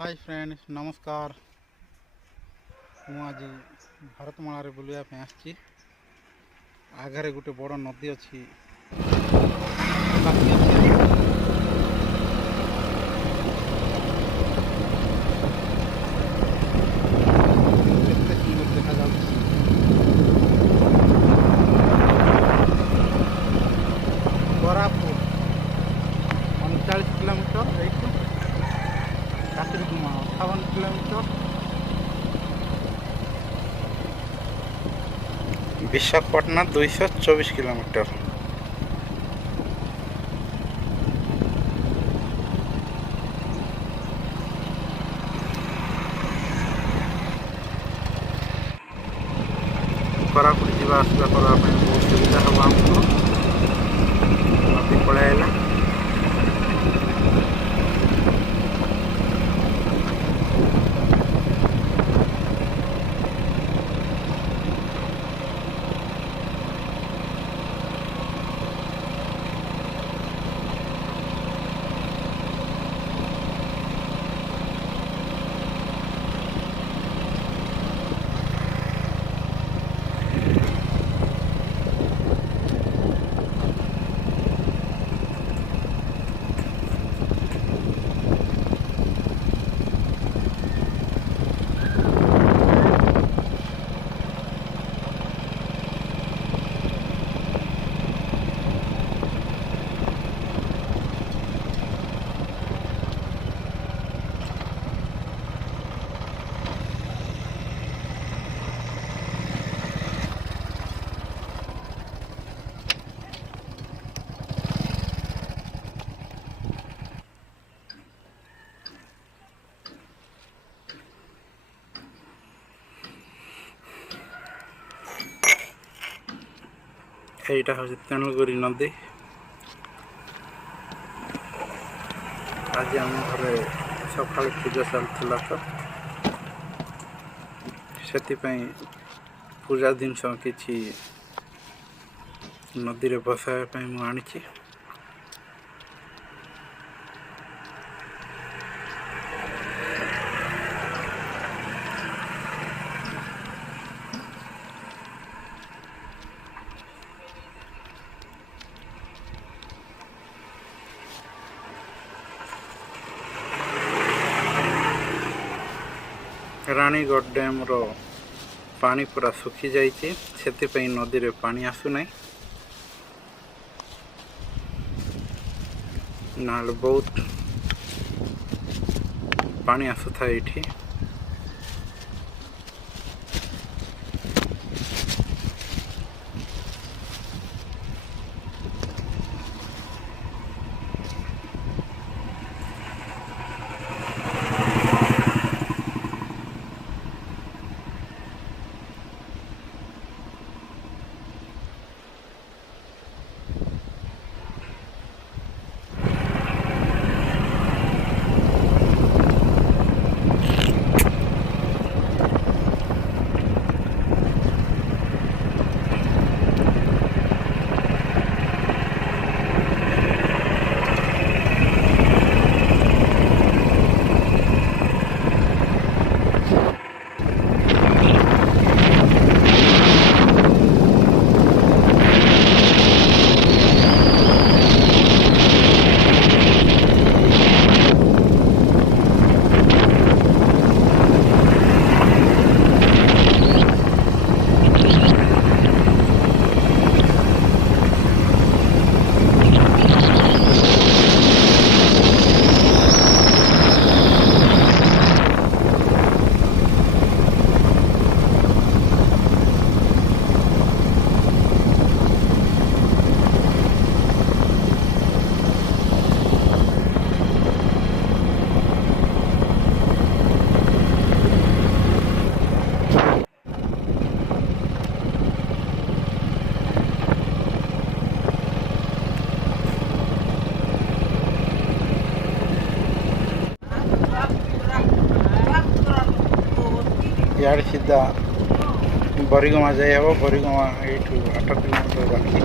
Hi friends नमस्कार। मु आज भारतमाला बुलिया आसी आगे गोटे बड़ नदी अच्छी देखा कोरापुट 39 किलोमीटर एठू कातिरगुमा 58 किलोमीटर विशाखापट्टनम 224 किलोमीटर। कोरापुट जावा आसवा करने बहुत सुविधा हम आमको नदी पलैला। এইটা হচ্ছে তেনুলগুড়ি নদী। আজ আমার ঘরে সকালে পূজা চালুଥିଲା তো ସେଥିପାଇଁ ପୂଜା ଜିନିଷ କିଛି ନଦୀରେ ବସାଇବା ପାଇଁ ମୁଁ ଆଣିଛି। रानीगढ़ डैम रो पानी पूरा सुखी जाइए से नदी रे पानी आसुना ना बहुत पानी आसुथा ये। यार सीधा बरिगमा जाए हम बरिगमा ये 8 किलोमीटर बाकी।